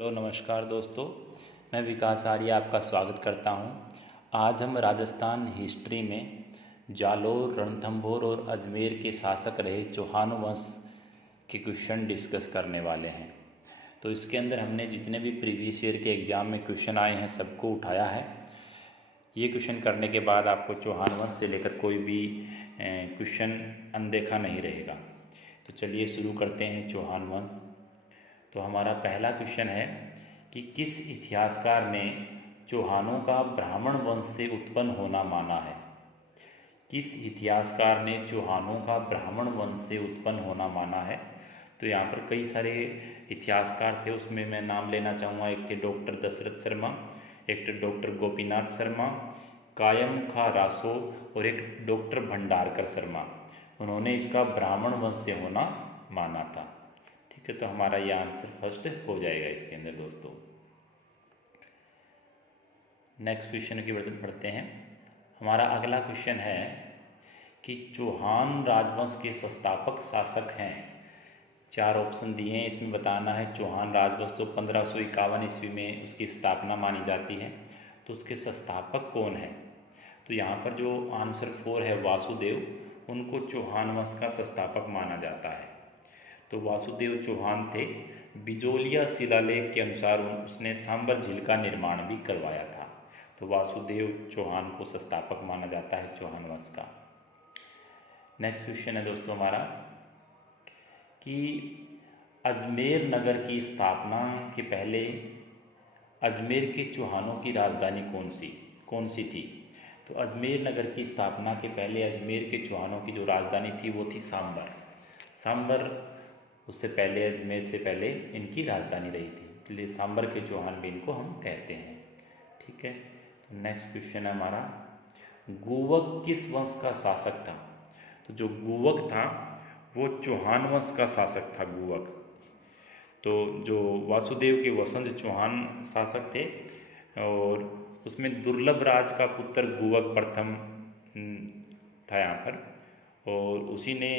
Hello नमस्कार दोस्तों, मैं विकास आर्य आपका स्वागत करता हूं। आज हम राजस्थान हिस्ट्री में जालोर, रणथंभौर और अजमेर के शासक रहे चौहान वंश के क्वेश्चन डिस्कस करने वाले हैं। तो इसके अंदर हमने जितने भी प्रीवियस ईयर के एग्ज़ाम में क्वेश्चन आए हैं सबको उठाया है। ये क्वेश्चन करने के बाद आपको चौहान वंश से लेकर कोई भी क्वेश्चन अनदेखा नहीं रहेगा। तो चलिए शुरू करते हैं चौहान वंश। तो हमारा पहला क्वेश्चन है कि किस इतिहासकार ने चौहानों का ब्राह्मण वंश से उत्पन्न होना माना है। किस इतिहासकार ने चौहानों का ब्राह्मण वंश से उत्पन्न होना माना है। तो यहाँ पर कई सारे इतिहासकार थे, उसमें मैं नाम लेना चाहूँगा। एक थे डॉक्टर दशरथ शर्मा, एक थे डॉक्टर गोपीनाथ शर्मा, कायम खा रासो और एक डॉक्टर भंडारकर शर्मा। उन्होंने इसका ब्राह्मण वंश से होना माना था। ठीक है, तो हमारा ये आंसर फर्स्ट हो जाएगा इसके अंदर दोस्तों। नेक्स्ट क्वेश्चन की बढ़ते हैं। हमारा अगला क्वेश्चन है कि चौहान राजवंश के संस्थापक शासक हैं। चार ऑप्शन दिए हैं, इसमें बताना है चौहान राजवंश तो 1551 ईस्वी में उसकी स्थापना मानी जाती है, तो उसके संस्थापक कौन है। तो यहाँ पर जो आंसर 4 है वासुदेव, उनको चौहान वंश का संस्थापक माना जाता है। तो वासुदेव चौहान थे। बिजोलिया शिलालेख के अनुसार उसने सांबर झील का निर्माण भी करवाया था। तो वासुदेव चौहान को संस्थापक माना जाता है चौहान वंश का। नेक्स्ट क्वेश्चन है दोस्तों हमारा कि अजमेर नगर की स्थापना के पहले अजमेर के चौहानों की राजधानी कौन सी थी। तो अजमेर नगर की स्थापना के पहले अजमेर के चौहानों की जो राजधानी थी वो थी सांबर। उससे पहले अजमेर से पहले इनकी राजधानी रही थी, इसलिए सांबर के चौहान भी इनको हम कहते हैं। ठीक है, तो नेक्स्ट क्वेश्चन है हमारा, गुवक किस वंश का शासक था। तो जो गुवक था वो चौहान वंश का शासक था गुवक। तो जो वासुदेव के वसंत चौहान शासक थे और उसमें दुर्लभ राज का पुत्र गुवक प्रथम था यहाँ पर, और उसी ने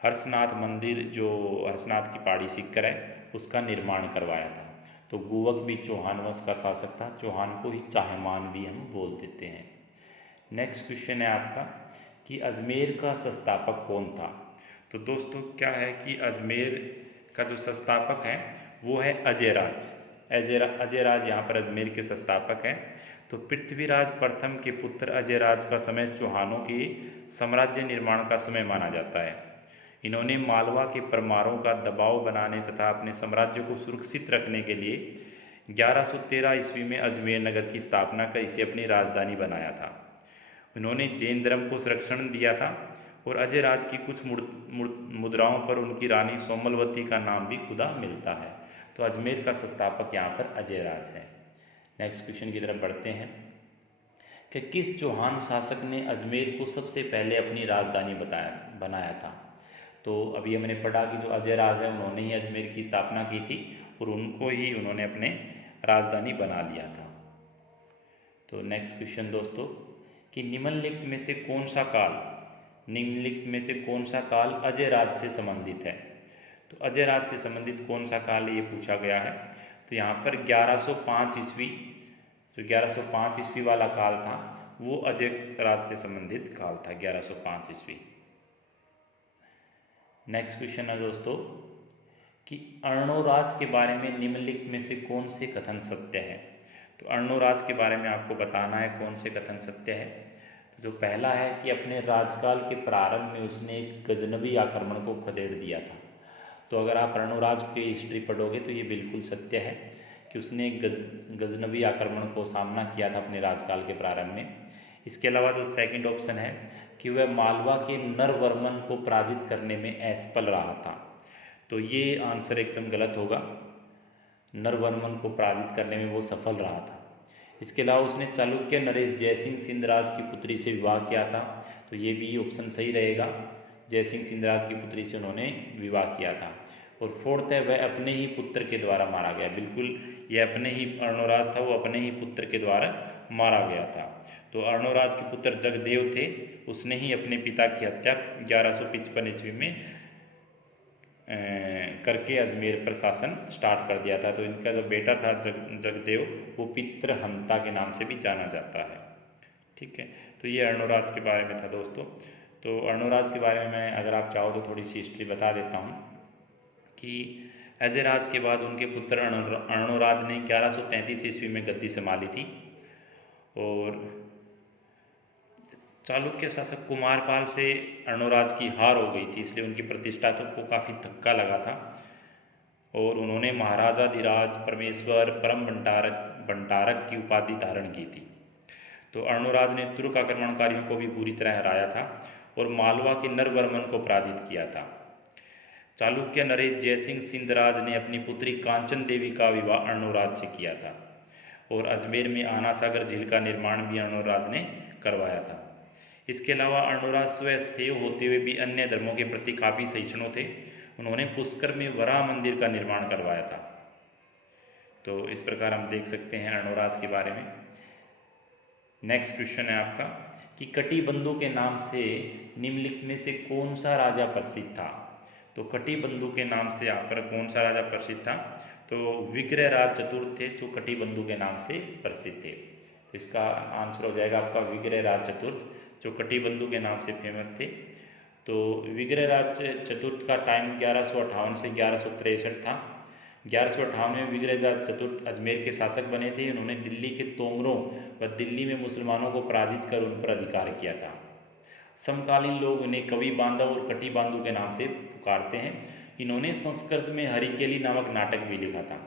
हर्षनाथ मंदिर, जो हर्षनाथ की पहाड़ी सीकर है, उसका निर्माण करवाया था। तो गुवक भी चौहान वंश का शासक था। चौहान को ही चाहमान भी हम बोल देते हैं। नेक्स्ट क्वेश्चन है आपका कि अजमेर का संस्थापक कौन था। तो दोस्तों क्या है कि अजमेर का जो संस्थापक है वो है अजयराज। अजयराज यहाँ पर अजमेर के संस्थापक हैं। तो पृथ्वीराज प्रथम के पुत्र अजयराज का समय चौहानों के साम्राज्य निर्माण का समय माना जाता है। इन्होंने मालवा के परमारों का दबाव बनाने तथा अपने साम्राज्य को सुरक्षित रखने के लिए 1113 ईस्वी में अजमेर नगर की स्थापना कर इसे अपनी राजधानी बनाया था। उन्होंने जैन धर्म को संरक्षण दिया था और अजयराज की कुछ मुद्राओं पर उनकी रानी सोमलवती का नाम भी खुदा मिलता है। तो अजमेर का संस्थापक यहाँ पर अजयराज है। नेक्स्ट क्वेश्चन की तरफ बढ़ते हैं कि किस चौहान शासक ने अजमेर को सबसे पहले अपनी राजधानी बनाया था। तो अभी हमने पढ़ा कि जो अजयराज है उन्होंने ही अजमेर की स्थापना की थी और उनको ही उन्होंने अपने राजधानी बना लिया था। तो नेक्स्ट क्वेश्चन दोस्तों कि निम्नलिखित में से कौन सा काल अजयराज से संबंधित है। तो अजयराज से संबंधित कौन सा काल ये पूछा गया है। तो यहाँ पर 1105 ईस्वी, जो 1105 ईस्वी वाला काल था वो अजयराज से संबंधित काल था, 1105 ईस्वी। नेक्स्ट क्वेश्चन है दोस्तों कि अर्णोराज के बारे में निम्नलिखित में से कौन से कथन सत्य है। तो अर्णोराज के बारे में आपको बताना है कौन से कथन सत्य है। तो जो पहला है कि अपने राजकाल के प्रारंभ में उसने एक गजनवी आक्रमण को खदेड़ दिया था। तो अगर आप अर्णोराज की हिस्ट्री पढ़ोगे तो ये बिल्कुल सत्य है कि उसने एक गजनवी आक्रमण को सामना किया था अपने राजकाल के प्रारंभ में। इसके अलावा जो सेकंड ऑप्शन है कि वह मालवा के नरवर्मन को पराजित करने में असफल रहा था। तो ये आंसर एकदम गलत होगा। नरवर्मन को पराजित करने में वो सफल रहा था। इसके अलावा उसने चालुक्य नरेश जयसिंह सिंधराज की पुत्री से विवाह किया था। तो ये भी ऑप्शन सही रहेगा, जयसिंह सिंधराज की पुत्री से उन्होंने विवाह किया था। और फोर्थ है वह अपने ही पुत्र के द्वारा मारा गया। बिल्कुल ये अपने ही अर्णोराज था, वो अपने ही पुत्र के द्वारा मारा गया था। तो अर्णोराज के पुत्र जगदेव थे, उसने ही अपने पिता की हत्या 1155 ईस्वी में करके अजमेर पर शासन स्टार्ट कर दिया था। तो इनका जो बेटा था जगदेव, वो पितृहंता के नाम से भी जाना जाता है। ठीक है, तो ये अर्णोराज के बारे में था दोस्तों। तो अर्णोराज के बारे में मैं, अगर आप चाहो तो थोड़ी सी हिस्ट्री बता देता हूँ कि अजयराज के बाद उनके पुत्र अर्णोराज ने 1133 ईस्वी में गद्दी संभाली थी। और चालुक्य शासक कुमारपाल से अर्णोराज की हार हो गई थी, इसलिए उनकी प्रतिष्ठा को काफ़ी धक्का लगा था और उन्होंने महाराजाधिराज, परमेश्वर, परम भंडारक की उपाधि धारण की थी। तो अर्णोराज ने तुर्क आक्रमणकारियों को भी पूरी तरह हराया था और मालवा के नरवर्मन को पराजित किया था। चालुक्य नरेश जयसिंह सिंधराज ने अपनी पुत्री कांचन देवी का विवाह अर्णोराज से किया था और अजमेर में आना सागर झील का निर्माण भी अर्णोराज ने करवाया था। इसके अलावा अर्णोराज स्वयं सेव होते हुए भी अन्य धर्मों के प्रति काफ़ी सहिष्णु थे। उन्होंने पुष्कर में वराह मंदिर का निर्माण करवाया था। तो इस प्रकार हम देख सकते हैं अर्णोराज के बारे में। नेक्स्ट क्वेश्चन है आपका कि कटिबंधु के नाम से निम्नलिखित में से कौन सा राजा प्रसिद्ध था। तो कटिबंधु के नाम से यहाँ पर कौन सा राजा प्रसिद्ध था, तो विग्रहराज चतुर्थ थे जो कटिबंधु के नाम से प्रसिद्ध थे। तो इसका आंसर हो जाएगा आपका विग्रहराज चतुर्थ, जो कटिबंधु के नाम से फेमस थे। तो विग्रहराज चतुर्थ का टाइम 1158 से 1163 था। 1158 में विग्रहराज चतुर्थ अजमेर के शासक बने थे। उन्होंने दिल्ली के तोमरों व दिल्ली में मुसलमानों को पराजित कर उन पर अधिकार किया था। समकालीन लोग उन्हें कवि बांधव और कटिबंधु के नाम से पुकारते हैं। इन्होंने संस्कृत में हरिकेली नामक नाटक भी लिखा था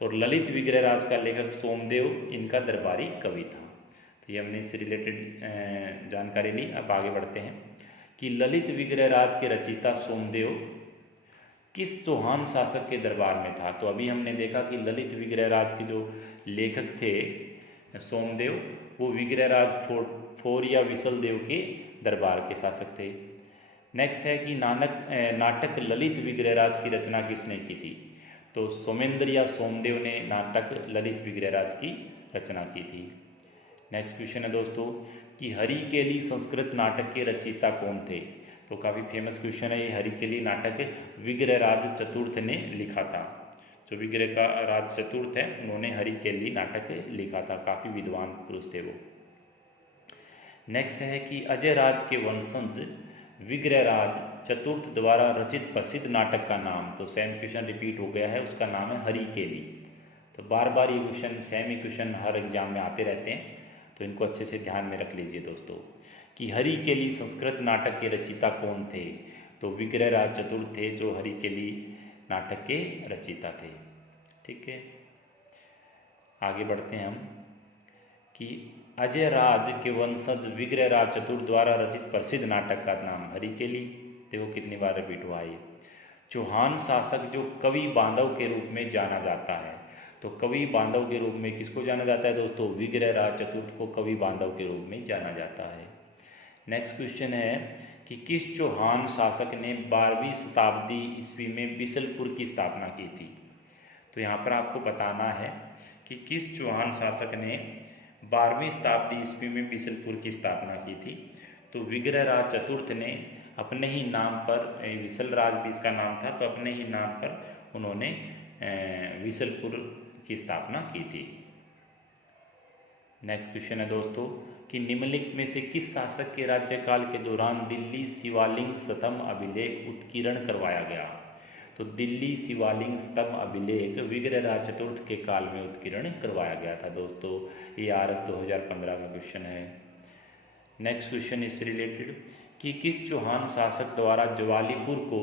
और ललित विग्रहराज का लेखक सोमदेव इनका दरबारी कवि था। तो ये हमने इससे रिलेटेड जानकारी ली। अब आगे बढ़ते हैं कि ललित विग्रहराज के रचयिता सोमदेव किस चौहान शासक के दरबार में था। तो अभी हमने देखा कि ललित विग्रहराज के जो लेखक थे सोमदेव, वो विग्रहराज फोर या विसल देव के दरबार के शासक थे। नेक्स्ट है कि नाटक ललित विग्रहराज की रचना किसने की थी। तो सोमेंद्र या सोमदेव ने नाटक ललित विग्रहराज की रचना की थी। नेक्स्ट क्वेश्चन है दोस्तों कि हरिकेली संस्कृत नाटक के रचयिता कौन थे। तो काफ़ी फेमस क्वेश्चन है ये। हरिकेली नाटक विग्रहराज चतुर्थ ने लिखा था। जो विग्रहराज चतुर्थ है उन्होंने हरिकेली नाटक लिखा था, काफ़ी विद्वान पुरुष थे वो। नेक्स्ट है कि अजयराज के वंशज विग्रहराज चतुर्थ द्वारा रचित प्रसिद्ध नाटक का नाम। तो सेम क्वेश्चन रिपीट हो गया है, उसका नाम है हरिकेली। तो बार बार ये क्वेश्चन, सेम ही क्वेश्चन हर एग्जाम में आते रहते हैं, तो इनको अच्छे से ध्यान में रख लीजिए दोस्तों कि हरिकेली संस्कृत नाटक के रचयिता कौन थे। तो विग्रहराज चतुर्थ थे जो हरिकेली नाटक के रचयिता थे। ठीक है, आगे बढ़ते हैं हम कि अजयराज के वंशज विग्रहराज चतुर्थ द्वारा रचित प्रसिद्ध नाटक का नाम हरिकेली। देखो कितनी बार रिपीट हुआ है। चौहान शासक जो कवि बांधव के रूप में जाना जाता है। तो कवि बांधव के रूप में किसको जाना जाता है दोस्तों, विग्रहराज चतुर्थ को कवि बांधव के रूप में जाना जाता है। नेक्स्ट क्वेश्चन है कि किस चौहान शासक ने 12वीं शताब्दी ईस्वी में बिसलपुर की स्थापना की थी। तो यहाँ पर आपको बताना है कि किस चौहान शासक ने 12वीं शताब्दी ईस्वी में बिसलपुर की स्थापना की थी। तो विग्रहराज चतुर्थ ने अपने ही नाम पर, विसलराज भी इसका नाम था, तो अपने ही नाम पर उन्होंने बिसलपुर की स्थापना की थी। नेक्स्ट क्वेश्चन है दोस्तों कि निम्नलिखित में से किस शासक के राज्यकाल के दौरान दिल्ली शिवालिंग स्तंभ अभिलेख उत्कीर्ण करवाया गया। तो दिल्ली शिवालिंग स्तंभ अभिलेख विग्रहराज चतुर्थ के काल में उत्कीर्ण करवाया गया था दोस्तों। ये RS 2015 का क्वेश्चन है। नेक्स्ट क्वेश्चन इससे रिलेटेड कि किस चौहान शासक द्वारा ज्वालीपुर को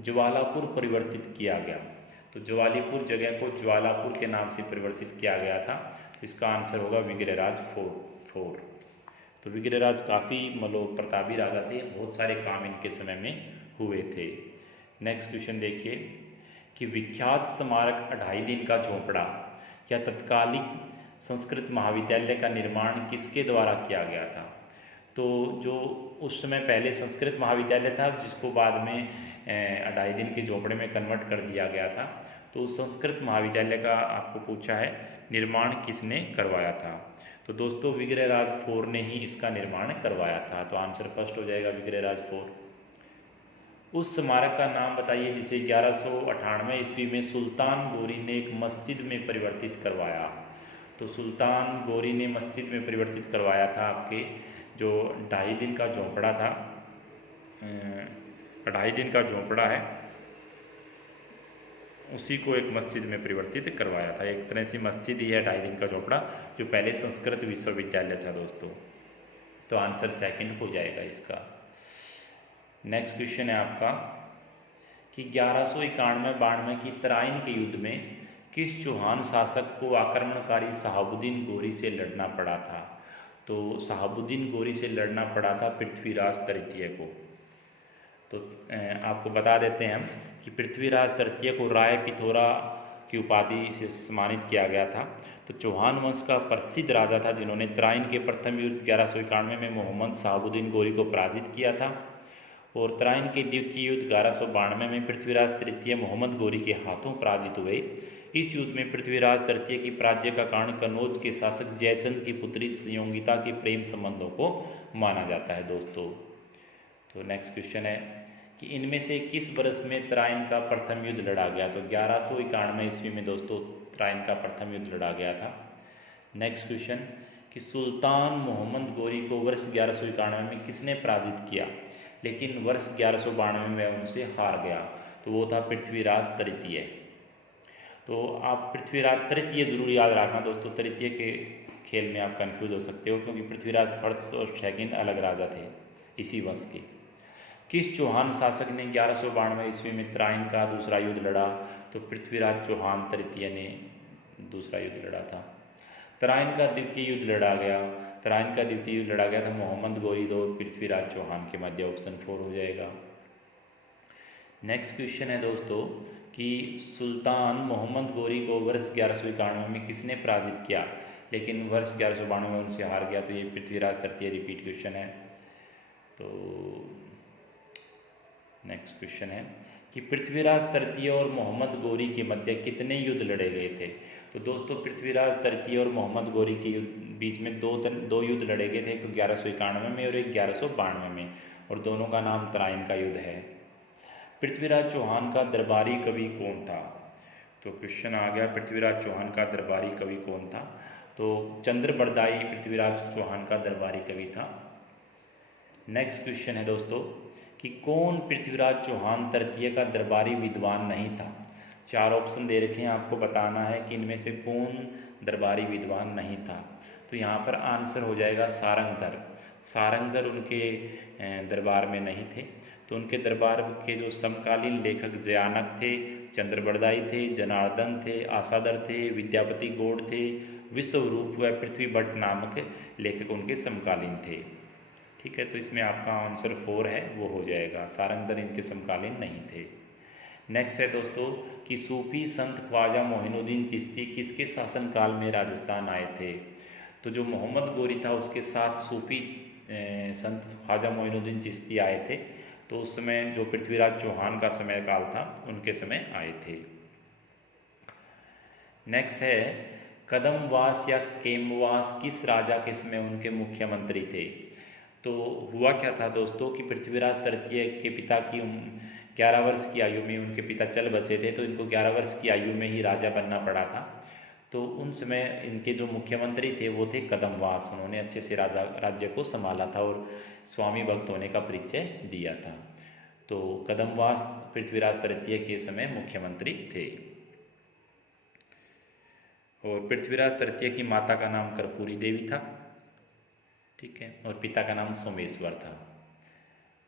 ज्वालापुर परिवर्तित किया गया। तो ज्वालीपुर जगह को ज्वालापुर के नाम से परिवर्तित किया गया था। तो इसका आंसर होगा विग्रहराज फोर। तो विग्रहराज काफ़ी प्रतापी राजा थे, बहुत सारे काम इनके समय में हुए थे। नेक्स्ट क्वेश्चन देखिए कि विख्यात स्मारक 2.5 दिन का झोपड़ा या तत्कालिक संस्कृत महाविद्यालय का निर्माण किसके द्वारा किया गया था। तो जो उस समय पहले संस्कृत महाविद्यालय था जिसको बाद में 2.5 दिन के झोपड़े में कन्वर्ट कर दिया गया था, तो संस्कृत महाविद्यालय का आपको पूछा है निर्माण किसने करवाया था। तो दोस्तों विग्रहराज 4 ने ही इसका निर्माण करवाया था। तो आंसर फर्स्ट हो जाएगा विग्रहराज 4। उस स्मारक का नाम बताइए जिसे 1198 ईस्वी में सुल्तान गोरी ने एक मस्जिद में परिवर्तित करवाया। तो सुल्तान गोरी ने मस्जिद में परिवर्तित करवाया था आपके जो 2.5 दिन का झोंपड़ा था, 2.5 दिन का झोंपड़ा है, उसी को एक मस्जिद में परिवर्तित करवाया था। एक तरह से मस्जिद ही है 2.5 दिन का झोंपड़ा, जो पहले संस्कृत विश्वविद्यालय था दोस्तों। तो आंसर सेकंड हो जाएगा इसका। नेक्स्ट क्वेश्चन है आपका कि 1191-92 की तराइन के युद्ध में किस चौहान शासक को आक्रमणकारी शहाबुद्दीन गोरी से लड़ना पड़ा था। तो शहाबुद्दीन गोरी से लड़ना पड़ा था पृथ्वीराज तृतीय को। तो आपको बता देते हैं हम कि पृथ्वीराज तृतीय को राय पिथौरा की उपाधि से सम्मानित किया गया था। तो चौहान वंश का प्रसिद्ध राजा था जिन्होंने तराइन के प्रथम युद्ध 1191 में मोहम्मद शहाबुद्दीन गोरी को पराजित किया था, और तराइन के द्वितीय युद्ध 1192 में पृथ्वीराज तृतीय मोहम्मद गोरी के हाथों पराजित हुए। इस युद्ध में पृथ्वीराज तृतीय की पराजय का कारण कन्नौज के शासक जयचंद की पुत्री संयोगिता के प्रेम संबंधों को माना जाता है दोस्तों। तो नेक्स्ट क्वेश्चन है कि इनमें से किस वर्ष में तराइन का प्रथम युद्ध लड़ा गया। तो 1191 ईस्वी में दोस्तों तराइन का प्रथम युद्ध लड़ा गया था। नेक्स्ट क्वेश्चन कि सुल्तान मोहम्मद गोरी को वर्ष 1191 में किसने पराजित किया, लेकिन वर्ष 1192 में उनसे हार गया। तो वो था पृथ्वीराज तृतीय। तो आप पृथ्वीराज तृतीय जरूर याद रखना दोस्तों, तृतीय के खेल में आप कंफ्यूज हो सकते हो क्योंकि पृथ्वीराज फर्स्ट और सेकंड अलग राजा थे इसी वंश के। किस चौहान शासक ने 1192 ईस्वी में तराइन का दूसरा युद्ध लड़ा। तो पृथ्वीराज चौहान तृतीय ने दूसरा युद्ध लड़ा था। तराइन का द्वितीय युद्ध लड़ा गया, तराइन का द्वितीय युद्ध लड़ा गया था मोहम्मद गोरी और पृथ्वीराज चौहान के मध्य। ऑप्शन 4 हो जाएगा। नेक्स्ट क्वेश्चन है दोस्तों कि सुल्तान मोहम्मद गोरी को वर्ष 1191 में किसने पराजित किया, लेकिन वर्ष 1192 में उनसे हार गया। तो ये पृथ्वीराज तृतीय रिपीट क्वेश्चन है। तो नेक्स्ट क्वेश्चन है कि पृथ्वीराज तृतीय और मोहम्मद गोरी के मध्य कितने युद्ध लड़े गए थे। तो दोस्तों पृथ्वीराज तृतीय और मोहम्मद गोरी के बीच में दो युद्ध लड़े गए थे, एक तो 1191 में और एक 1192 में, और दोनों का नाम तराइन का युद्ध है। पृथ्वीराज चौहान का दरबारी कवि कौन था। तो क्वेश्चन आ गया पृथ्वीराज चौहान का दरबारी कवि कौन था। तो चंद्रबरदाई पृथ्वीराज चौहान का दरबारी कवि था। नेक्स्ट क्वेश्चन है दोस्तों कि कौन पृथ्वीराज चौहान तृतीय का दरबारी विद्वान नहीं था। 4 ऑप्शन दे रखे हैं, आपको बताना है कि इनमें से कौन दरबारी विद्वान नहीं था। तो यहाँ पर आंसर हो जाएगा सारंगधर। सारंगधर उनके दरबार में नहीं थे। तो उनके दरबार के जो समकालीन लेखक जयानक थे, चंद्रबरदाई थे, जनार्दन थे, आसादर थे, विद्यापति गौड़ थे, विश्वरूप व पृथ्वी भट्ट नामक लेखक उनके समकालीन थे। ठीक है, तो इसमें आपका आंसर 4 है, वो हो जाएगा। सारंगधर इनके समकालीन नहीं थे। नेक्स्ट है दोस्तों कि सूफी संत ख्वाजा मोइनुद्दीन चिश्ती किसके शासनकाल में राजस्थान आए थे। तो जो मोहम्मद गोरी था उसके साथ सूफी संत ख्वाजा मोइनुद्दीन चिश्ती आए थे। तो उस समय जो पृथ्वीराज चौहान का समय काल था उनके समय आए थे। नेक्स्ट है कदमवास या केमवास किस राजा के समय उनके मुख्यमंत्री थे। तो हुआ क्या था दोस्तों कि पृथ्वीराज तृतीय के पिता की 11 वर्ष की आयु में उनके पिता चल बसे थे, तो इनको 11 वर्ष की आयु में ही राजा बनना पड़ा था। तो उन समय इनके जो मुख्यमंत्री थे वो थे कदमवास। उन्होंने अच्छे से राज्य को संभाला था और स्वामी भक्त होने का परिचय दिया था। तो कदमवास पृथ्वीराज तृतीय के समय मुख्यमंत्री थे। और पृथ्वीराज तृतीय की माता का नाम कर्पूरी देवी था, ठीक है, और पिता का नाम सोमेश्वर था।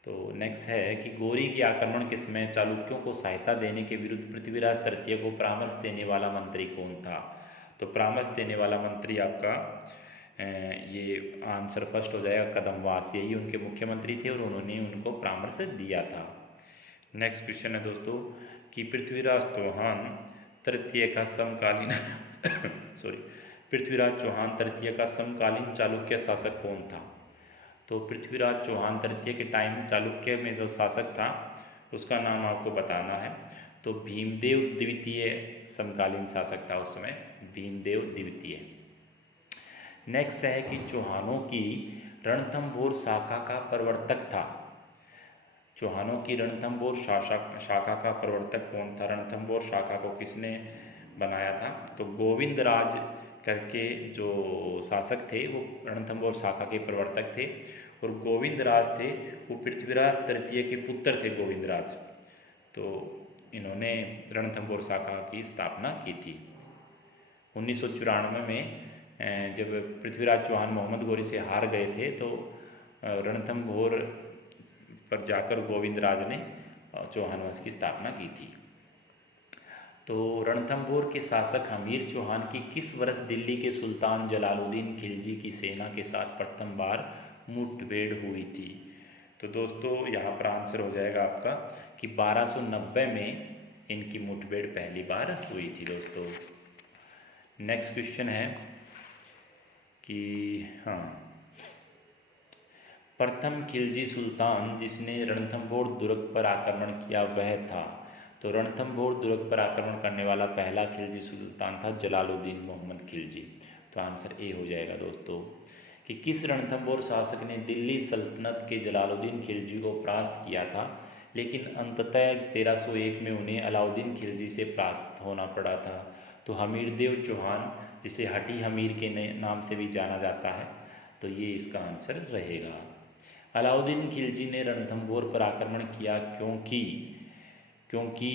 तो नेक्स्ट है कि गोरी के आक्रमण के समय चालुक्यों को सहायता देने के विरुद्ध पृथ्वीराज तृतीय को परामर्श देने वाला मंत्री कौन था। तो परामर्श देने वाला मंत्री आपका ये आंसर फर्स्ट हो जाएगा कदमवास। यही उनके मुख्यमंत्री थे और उन्होंने उनको परामर्श दिया था। नेक्स्ट क्वेश्चन है दोस्तों कि पृथ्वीराज चौहान तृतीय का समकालीन पृथ्वीराज चौहान तृतीय का समकालीन चालुक्य शासक कौन था। तो पृथ्वीराज चौहान तृतीय के टाइम चालुक्य में जो शासक था उसका नाम आपको बताना है। तो भीमदेव द्वितीय समकालीन शासक था उस समय, भीमदेव द्वितीय। नेक्स्ट है कि चौहानों की रणथंभौर शाखा का प्रवर्तक था। चौहानों की रणथंभौर शाखा का प्रवर्तक कौन था? रणथंभौर शाखा को किसने बनाया था? तो गोविंद राज करके जो शासक थे वो रणथंभौर शाखा के प्रवर्तक थे, और गोविंद राज थे वो पृथ्वीराज तृतीय के पुत्र थे गोविंद राज। तो इन्होंने रणथंभौर शाखा की स्थापना की थी। 1994 में जब पृथ्वीराज चौहान मोहम्मद गौरी से हार गए थे तो रणथंभौर पर जाकर गोविंद राज ने चौहान वंश की स्थापना की थी। तो रणथंभौर के शासक हमीर चौहान की किस वर्ष दिल्ली के सुल्तान जलालुद्दीन खिलजी की सेना के साथ प्रथम बार मुठभेड़ हुई थी? तो दोस्तों यहाँ पर आंसर हो जाएगा आपका कि 1290 में इनकी मुठभेड़ पहली बार हुई थी दोस्तों। नेक्स्ट क्वेश्चन है कि प्रथम खिलजी सुल्तान जिसने रणथंभौर दुर्ग पर आक्रमण किया वह था? तो रणथंभौर दुर्ग पर आक्रमण करने वाला पहला खिलजी सुल्तान था जलालुद्दीन मोहम्मद खिलजी। तो आंसर ए हो जाएगा दोस्तों कि किस रणथंभौर शासक ने दिल्ली सल्तनत के जलालुद्दीन खिलजी को परास्त किया था, लेकिन अंततः 1301 में उन्हें अलाउद्दीन खिलजी से परास्त होना पड़ा था? तो हमीरदेव चौहान, जिसे हटी हमीर के नाम से भी जाना जाता है, तो ये इसका आंसर रहेगा। अलाउद्दीन खिलजी ने रणथंभौर पर आक्रमण किया क्योंकि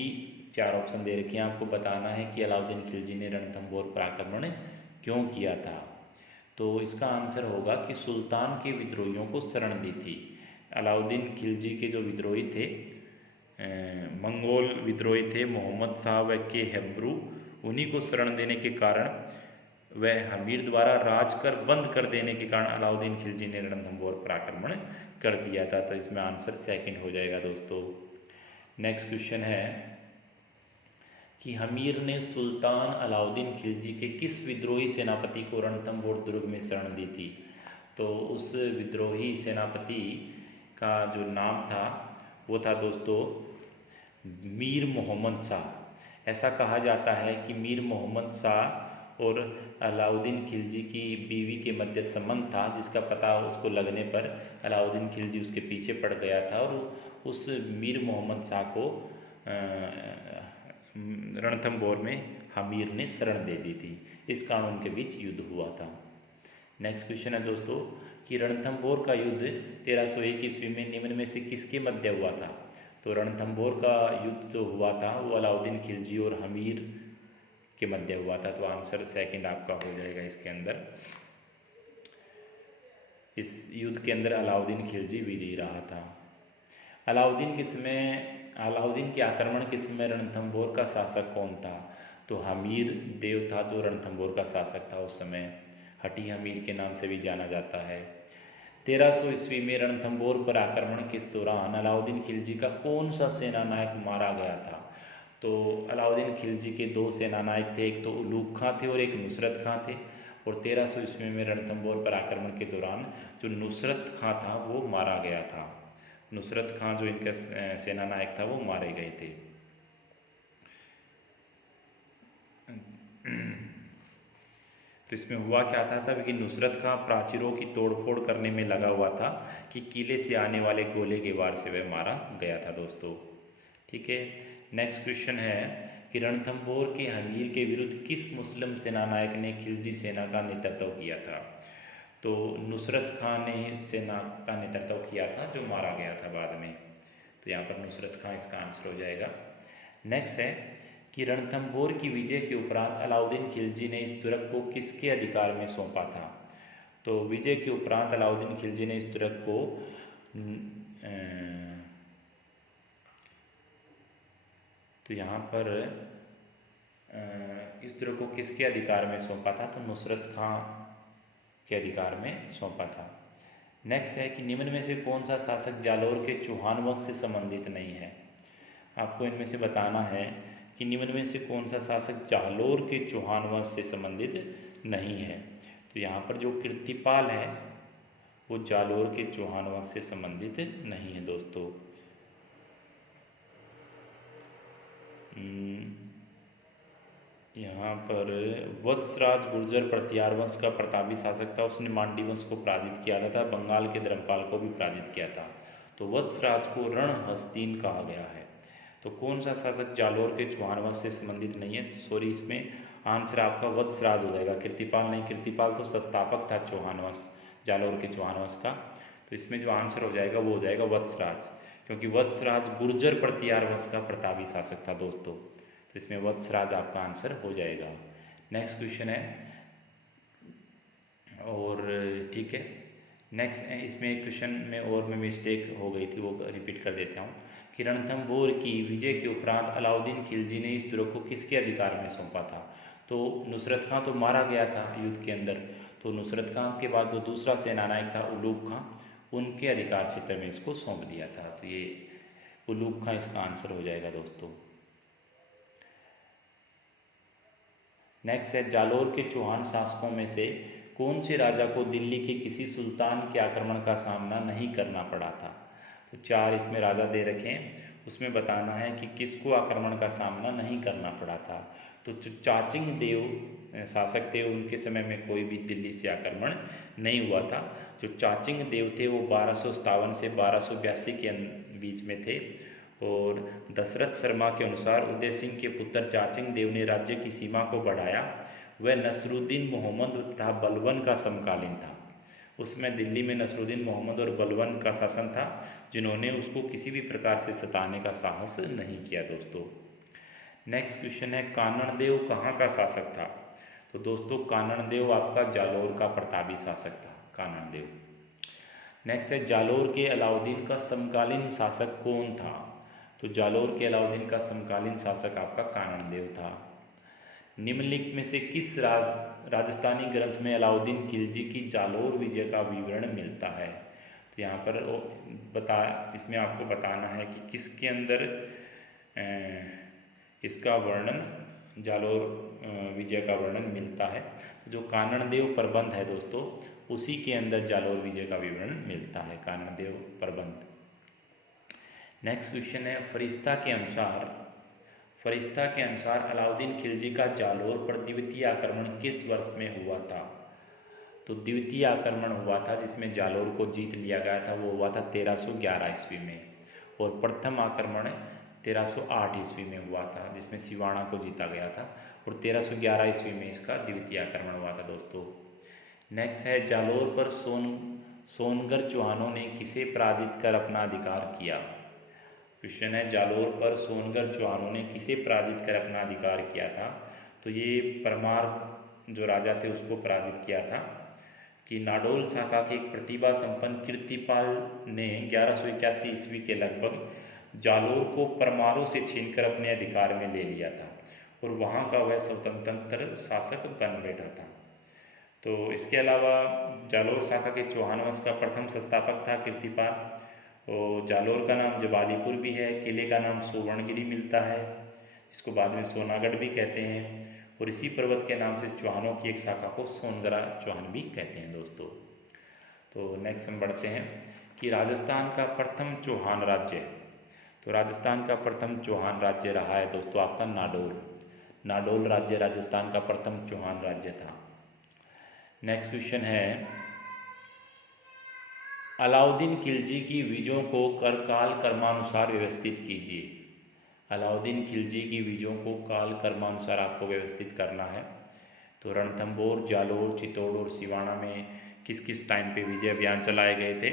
4 ऑप्शन दे रखे हैं, आपको बताना है कि अलाउद्दीन खिलजी ने रणथंभौर पर आक्रमण क्यों किया था। तो इसका आंसर होगा कि सुल्तान के विद्रोहियों को शरण दी थी। अलाउद्दीन खिलजी के जो विद्रोही थे, मंगोल विद्रोही थे, मोहम्मद शाह व के हेम्ब्रू, उन्हीं को शरण देने के कारण वह हमीर द्वारा राज कर बंद कर देने के कारण अलाउद्दीन खिलजी ने रणथंभौर पर आक्रमण कर दिया था। तो इसमें आंसर सेकंड हो जाएगा दोस्तों। नेक्स्ट क्वेश्चन है कि हमीर ने सुल्तान अलाउद्दीन खिलजी के किस विद्रोही सेनापति को रणथंभौर दुर्ग में शरण दी थी? तो उस विद्रोही सेनापति का जो नाम था वो था दोस्तों मीर मोहम्मद शाह। ऐसा कहा जाता है कि मीर मोहम्मद शाह और अलाउद्दीन खिलजी की बीवी के मध्य संबंध था, जिसका पता उसको लगने पर अलाउद्दीन खिलजी उसके पीछे पड़ गया था और उस मीर मोहम्मद शाह को रणथंभौर में हमीर ने शरण दे दी थी। इस कारण उनके बीच युद्ध हुआ था। नेक्स्ट क्वेश्चन है दोस्तों कि रणथंभौर का युद्ध 1301 ईस्वी में निम्न में से किसके मध्य हुआ था? तो रणथंभौर का युद्ध जो हुआ था वो अलाउद्दीन खिलजी और हमीर के मध्य हुआ था। तो आंसर सेकंड आपका हो जाएगा इसके अंदर। इस युद्ध के अंदर अलाउद्दीन खिलजी विजयी रहा था। अलाउद्दीन के आक्रमण के समय रणथंभौर का शासक कौन था? तो हमीर देव था जो रणथंभौर का शासक था उस समय, हटी हमीर के नाम से भी जाना जाता है। 1300 ईस्वी में रणथंभौर पर आक्रमण के दौरान अलाउद्दीन खिलजी का कौन सा सेनानायक मारा गया था? तो अलाउद्दीन खिलजी के 2 सेनानायक थे, एक तो उलूग खां थे और एक नुसरत खां थे। और 1300 ईस्वी में रणथंभौर पर आक्रमण के दौरान जो नुसरत खां था वो मारा गया था। नुसरत खां जो इनका सेनानायक था वो मारे गए थे। तो इसमें हुआ क्या था सब कि नुसरत खां प्राचीरों की तोड़फोड़ करने में लगा हुआ था कि किले से आने वाले गोले के वार से वह मारा गया था दोस्तों। ठीक है, नेक्स्ट क्वेश्चन है कि रणथंभौर के हमीर के विरुद्ध किस मुस्लिम सेनानायक ने खिलजी सेना का नेतृत्व किया था? तो नुसरत खां ने सेना का नेतृत्व किया था जो मारा गया था बाद में। तो यहाँ पर नुसरत खां इसका आंसर हो जाएगा। नेक्स्ट है कि रणथंभौर की विजय के उपरांत अलाउद्दीन खिलजी ने इस दुर्ग को किसके अधिकार में सौंपा था? तो विजय के उपरांत अलाउद्दीन खिलजी ने इस दुर्ग को तो यहाँ पर इस दुर्ग को किसके अधिकार में सौंपा था? तो नुसरत खां के अधिकार में सौंपा था। नेक्स्ट है कि निम्न में से कौन सा शासक जालोर के चौहान वंश से संबंधित नहीं है? आपको इनमें से बताना है कि निम्न में से कौन सा शासक जालोर के चौहान वंश से संबंधित नहीं है। तो यहाँ पर जो कीर्तिपाल है वो जालोर के चौहान वंश से संबंधित नहीं है दोस्तों। यहाँ पर वत्सराज गुर्जर प्रत्यार वंश का प्रतापी शासक था, उसने मांडी वंश को पराजित किया था, बंगाल के धर्मपाल को भी पराजित किया था। तो वत्सराज को रणहस्तीन कहा गया है। तो कौन सा शासक जालोर के चौहान वंश से संबंधित नहीं है? सॉरी, इसमें आंसर आपका वत्सराज हो जाएगा, कीर्तिपाल नहीं। कीर्तिपाल तो संस्थापक था चौहान वंश, जालोर के चौहान वंश का। तो इसमें जो आंसर हो जाएगा वो हो जाएगा वत्सराज, क्योंकि वत्सराज गुर्जर प्रतिहार वंश का प्रतापी शासक था दोस्तों। तो इसमें वत्सराज आपका आंसर हो जाएगा। नेक्स्ट क्वेश्चन है, और ठीक है, नेक्स्ट इसमें एक क्वेश्चन में और में मिस्टेक हो गई थी, वो रिपीट कर देता हूँ कि रणथंभौर की विजय के उपरांत अलाउद्दीन खिलजी ने इस दुर्ग को किसके अधिकार में सौंपा था? तो नुसरत खां तो मारा गया था युद्ध के अंदर, तो नुसरत खां के बाद जो दूसरा सेनानायक था उलूग खां, उनके अधिकार क्षेत्र में इसको सौंप दिया था। तो ये उलूग खां इसका आंसर हो जाएगा दोस्तों। नेक्स्ट है, जालोर के चौहान शासकों में से कौन से राजा को दिल्ली के किसी सुल्तान के आक्रमण का सामना नहीं करना पड़ा था? तो 4 इसमें राजा दे रखे हैं, उसमें बताना है कि किसको आक्रमण का सामना नहीं करना पड़ा था। तो चाचिंग देव शासक थे, उनके समय में कोई भी दिल्ली से आक्रमण नहीं हुआ था। जो चाचिंग देव थे वो 1257 से 1282 के बीच में थे। और दशरथ शर्मा के अनुसार उदय सिंह के पुत्र चाचिंग देव ने राज्य की सीमा को बढ़ाया। वह नसरुद्दीन मोहम्मद तथा बलबन का समकालीन था। उसमें दिल्ली में नसरुद्दीन मोहम्मद और बलबन का शासन था, जिन्होंने उसको किसी भी प्रकार से सताने का साहस नहीं किया दोस्तों। नेक्स्ट क्वेश्चन है, कानड़देव कहाँ का शासक था? तो दोस्तों कानड़देव आपका जालोर का प्रतापी शासक था, कानड़देव। नेक्स्ट है, जालोर के अलाउद्दीन का समकालीन शासक कौन था? तो जालोर के अलाउद्दीन का समकालीन शासक आपका कानड़देव था। निम्नलिखित में से किस राजस्थानी ग्रंथ में अलाउद्दीन खिलजी की जालोर विजय का विवरण मिलता है? तो यहाँ पर इसमें आपको बताना है कि किसके अंदर इसका वर्णन, जालोर विजय का वर्णन मिलता है। जो कानड़देव प्रबंध है दोस्तों, उसी के अंदर जालोर विजय का विवरण मिलता है, कानड़देव प्रबंध। नेक्स्ट क्वेश्चन है, फरिश्ता के अनुसार अलाउद्दीन खिलजी का जालोर पर द्वितीय आक्रमण किस वर्ष में हुआ था? तो द्वितीय आक्रमण हुआ था जिसमें जालोर को जीत लिया गया था, वो हुआ था 1311 ईस्वी में। और प्रथम आक्रमण 1308 ईस्वी में हुआ था, जिसमें सिवाना को जीता गया था। और 1311 ईस्वी में इसका द्वितीय आक्रमण हुआ था दोस्तों। नेक्स्ट है, जालोर पर सोनगर चौहानों ने किसे पराजित कर अपना अधिकार किया? क्वेश्चन है, जालोर पर सोनगर चौहानों ने किसे पराजित कर अपना अधिकार किया था? तो ये परमार जो राजा थे उसको पराजित किया था। कि नाडोल शाखा के एक प्रतिभा संपन्न कीर्तिपाल ने 1181 ईस्वी के लगभग जालोर को परमारों से छीनकर अपने अधिकार में ले लिया था, और वहाँ का वह स्वतंत्र शासक बन बैठा था। तो इसके अलावा जालोर शाखा के चौहान वंश का प्रथम संस्थापक था कीर्तिपाल। और जालोर का नाम जबालीपुर भी है, किले का नाम सुवर्णगिरी मिलता है, जिसको बाद में सोनागढ़ भी कहते हैं। और इसी पर्वत के नाम से चौहानों की एक शाखा को सोनगरा चौहान भी कहते हैं दोस्तों। तो नेक्स्ट हम बढ़ते हैं कि राजस्थान का प्रथम चौहान राज्य। तो राजस्थान का प्रथम चौहान राज्य रहा है दोस्तों आपका नाडोल। नाडोल राज्य राजस्थान का प्रथम चौहान राज्य था। नेक्स्ट क्वेश्चन है, अलाउद्दीन खिलजी की विजयों को काल क्रमानुसार व्यवस्थित कीजिए। अलाउद्दीन खिलजी की विजयों को काल क्रमानुसार आपको व्यवस्थित करना है। तो रणथंभौर, जालोर, चित्तौड़ और सिवाना में किस किस टाइम पे विजय अभियान चलाए गए थे?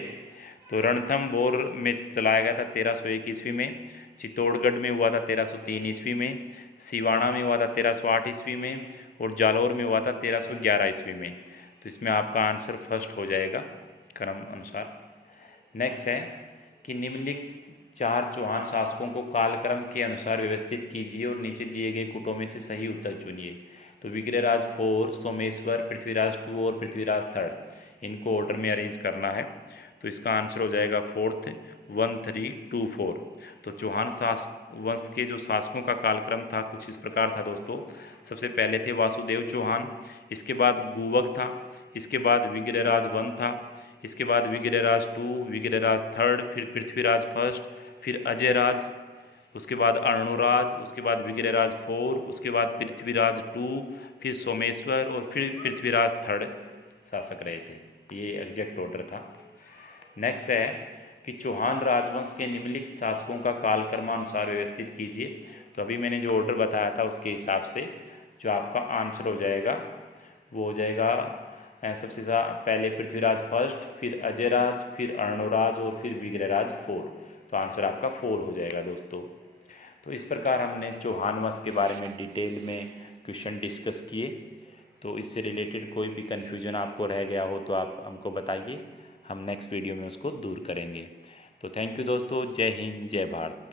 तो रणथंभौर में चलाया गया था 1301 ईस्वी में, चित्तौड़गढ़ में हुआ था 1303 ईस्वी में, सिवाना में हुआ था 1308 ईस्वी में, और जालोर में हुआ था 1311 ईस्वी में। तो इसमें आपका आंसर फर्स्ट हो जाएगा क्रम अनुसार। नेक्स्ट है कि निम्नलिखित 4 चौहान शासकों को कालक्रम के अनुसार व्यवस्थित कीजिए और नीचे दिए गए कुटों में से सही उत्तर चुनिए। तो विग्रहराज 4, सोमेश्वर, पृथ्वीराज 2 और पृथ्वीराज 3, इनको ऑर्डर में अरेंज करना है। तो इसका आंसर हो जाएगा 4th 1, 3, 2, 4। तो चौहान वंश के जो शासकों का कालक्रम था कुछ इस प्रकार था दोस्तों। सबसे पहले थे वासुदेव चौहान, इसके बाद गुवक था, इसके बाद विग्रहराज 1 था, इसके बाद विग्रहराज 2, विग्रहराज 3, फिर पृथ्वीराज 1, फिर अजयराज, उसके बाद अर्णुराज, उसके बाद विग्रहराज 4, उसके बाद पृथ्वीराज 2, फिर सोमेश्वर और फिर पृथ्वीराज 3 शासक रहे थे। ये एग्जैक्ट ऑर्डर था। नेक्स्ट है कि चौहान राजवंश के निम्नलिखित शासकों का कालक्रमानुसार व्यवस्थित कीजिए। तो अभी मैंने जो ऑर्डर बताया था उसके हिसाब से जो आपका आंसर हो जाएगा वो हो जाएगा सबसे पहले पृथ्वीराज फर्स्ट, फिर अजयराज, फिर अर्णोराज और फिर विग्रहराज 4। तो आंसर आपका 4 हो जाएगा दोस्तों। तो इस प्रकार हमने चौहान वंश के बारे में डिटेल में क्वेश्चन डिस्कस किए। तो इससे रिलेटेड कोई भी कन्फ्यूजन आपको रह गया हो तो आप हमको बताइए, हम नेक्स्ट वीडियो में उसको दूर करेंगे। तो थैंक यू दोस्तों, जय हिंद जय भारत।